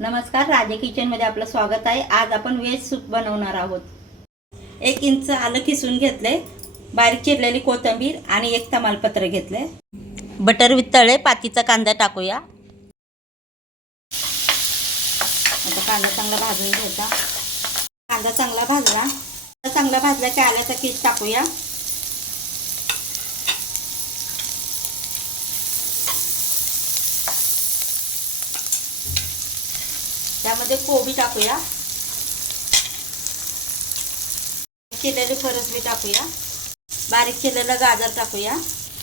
नमस्कार राजे किचनमध्ये आपलं स्वागत आहे. आज आपण व्हेज सूप बनवणार आहोत. एक इंच आलं किसून घेतले बारीक चिरलेली कोथिंबीर आणि एक तमालपत्र घेतले बटर वितळे पातीचा कांदा टाकूया. आता कांदा चांगला भाजून घ्यायचा. कांदा चांगला भाजला. चांगला भाजला की आल्याचा किस टाकूया. यामध्ये कोबी टाकूया. केलेली फरसबी टाकूया. बारीक केलेलं गाजर टाकूया.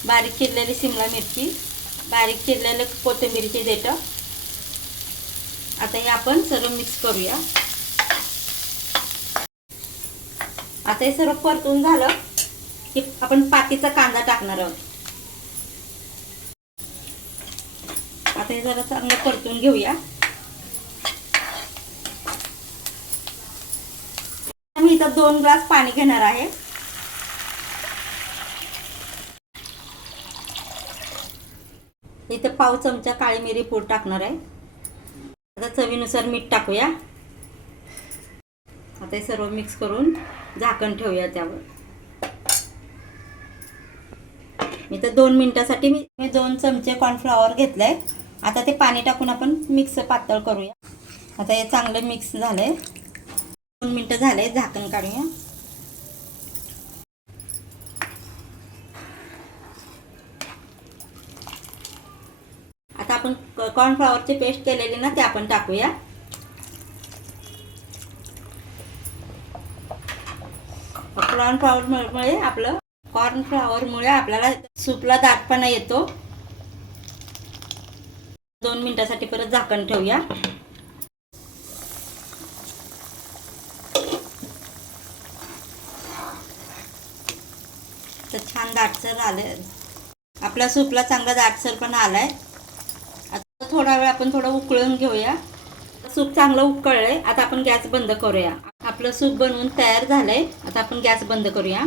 बारीक चिरलेली शिमला मिरची. बारीक चिरलेलं कोथिंबीरचे देठं आता हे आपण सर्व मिक्स करूया. आता हे सर्व परतून झालं की आपण पातीचा कांदा टाकणार आहोत. आता हे जरा चांगलं परतून घेऊया. मी इथं दोन ग्लास पाणी घेणार आहे. इथं पाव चमचा काळी मिरी पूड टाकणार आहे. आता चवीनुसार मीठ टाकूया. आता हे सर्व मिक्स करून झाकण ठेवूया त्यावर. मी तर दोन मिनिटासाठी मी मी दोन चमचे कॉर्नफ्लॉवर घेतलंय. आता ते पाणी टाकून आपण मिक्स पातळ करूया. आता हे चांगलं मिक्स झालंय. दोन मिनटं झाले झाकण काढूया आता आपण कॉर्नफ्लॉवरची पेस्ट केलेली ना ते आपण टाकूया. कॉर्नफ्लॉवरमुळे आपलं कॉर्नफ्लॉवरमुळे आपल्याला सूपला दाटपणा येतो. दोन मिनिटासाठी परत झाकण ठेवूया तर छान दाटसर आले आपल्या सूपला चांगला दाटसर पण आलाय. आता थोडा वेळ आपण थोडं उकळून घेऊया. सूप चांगलं उकळलंय. आता आपण गॅस बंद करूया. आपलं सूप बनवून तयार झालंय. आता आपण गॅस बंद करूया.